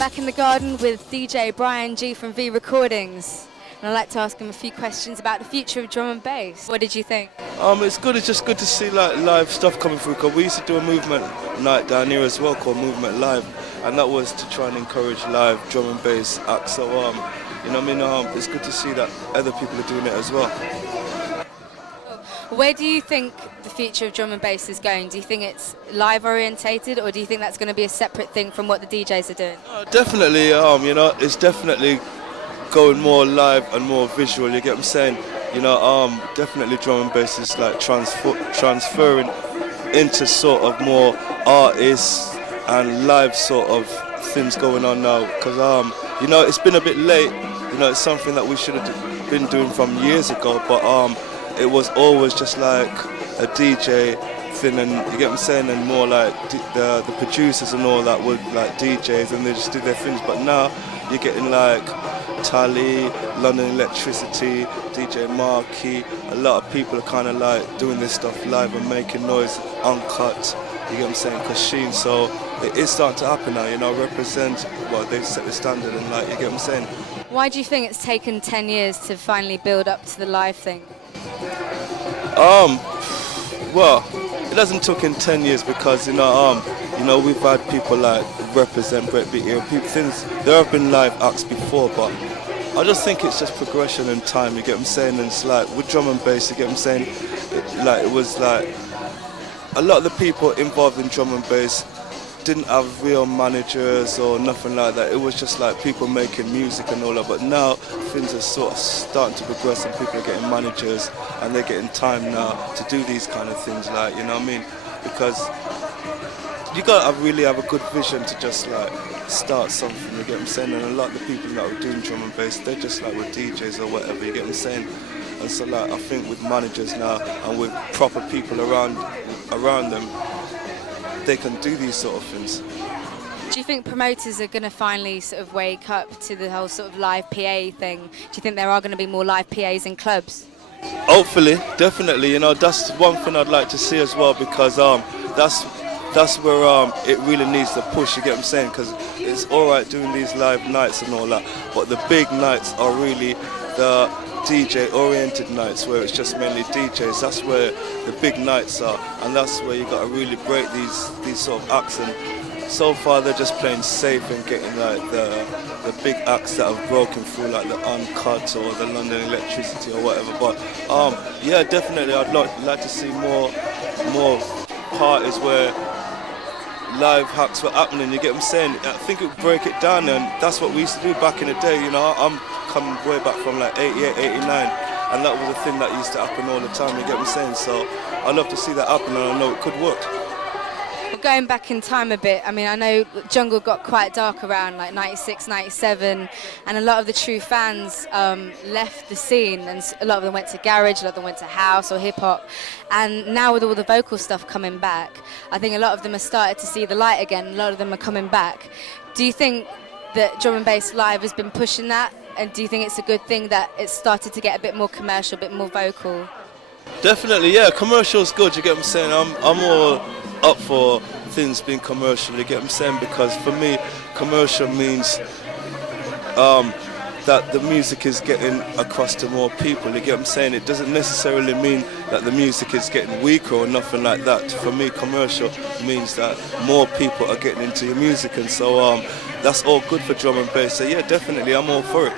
back in the garden with DJ Brian G from V Recordings. And I'd like to ask him a few questions about the future of drum and bass. What did you think? It's good. It's just good to see like live stuff coming through. Cause we used to do a movement night down here as well called Movement Live, and that was to try and encourage live drum and bass acts. So you know what I mean? It's good to see that other people are doing it as well. Where do you think the future of drum and bass is going? Do you think it's live orientated, or do you think that's going to be a separate thing from what the DJs are doing? Definitely, you know, it's definitely going more live and more visual. You get what I'm saying? You know, definitely drum and bass is like transferring into sort of more artists and live sort of things going on now. Because you know, it's been a bit late. You know, it's something that we should have been doing from years ago, but it was always just like a DJ thing, and you get what I'm saying, and more like the producers and all that would like DJs, and they just do their things. But now you're getting like Tally, London Electricity, DJ Marquee. A lot of people are kind of like doing this stuff live and making noise uncut. You get what I'm saying? Kashin. So it is starting to happen now. You know, represent. Well, they've set the standard, and like, you get what I'm saying. Why do you think it's taken 10 years to finally build up to the live thing? Well, it hasn't taken 10 years because you know we've had people like represent Breakbeat here. There have been live acts before, but I just think it's just progression in time. You get what I'm saying? And it's like with drum and bass, you get what I'm saying? It was like a lot of the people involved in drum and bass didn't have real managers or nothing like that. It was just like people making music and all that. But now things are sort of starting to progress, and people are getting managers, and they're getting time now to do these kind of things, like, you know what I mean? Because you gotta really have a good vision to just like start something, you get what I'm saying? And a lot of the people that are doing drum and bass, they're just like with DJs or whatever, you get what I'm saying? And so like I think with managers now and with proper people around them, they can do these sort of things. Do you think promoters are going to finally sort of wake up to the whole sort of live PA thing? Do you think there are going to be more live PAs in clubs? Hopefully, definitely. You know, that's one thing I'd like to see as well, because that's where it really needs to push. You get what I'm saying? Because it's all right doing these live nights and all that, but the big nights are really the DJ-oriented nights where it's just mainly DJs. That's where the big nights are, and that's where you got to really break these sort of acts. And so far they're just playing safe and getting like the big acts that have broken through, like the Uncut or the London Electricity or whatever. But yeah, definitely I'd like to see more parties where live hacks were happening. You get what I'm saying? I think it would break it down, and that's what we used to do back in the day. You know, I'm coming way back from like 88, 89, and that was a thing that used to happen all the time. You get what I'm saying? So I'd love to see that happen, and I know it could work. Well, going back in time a bit, I mean, I know jungle got quite dark around like 96, 97, and a lot of the true fans left the scene, and a lot of them went to garage, a lot of them went to house or hip-hop, and now with all the vocal stuff coming back, I think a lot of them have started to see the light again. A lot of them are coming back. Do you think that drum and bass live has been pushing that, and do you think it's a good thing that it's started to get a bit more commercial, a bit more vocal? Definitely, yeah, commercial's good, you get what I'm saying? I'm all up for things being commercial, you get what I'm saying? Because for me, commercial means that the music is getting across to more people, you get what I'm saying? It doesn't necessarily mean that the music is getting weaker or nothing like that. For me, commercial means that more people are getting into your music, and so that's all good for drum and bass. So yeah, definitely, I'm all for it.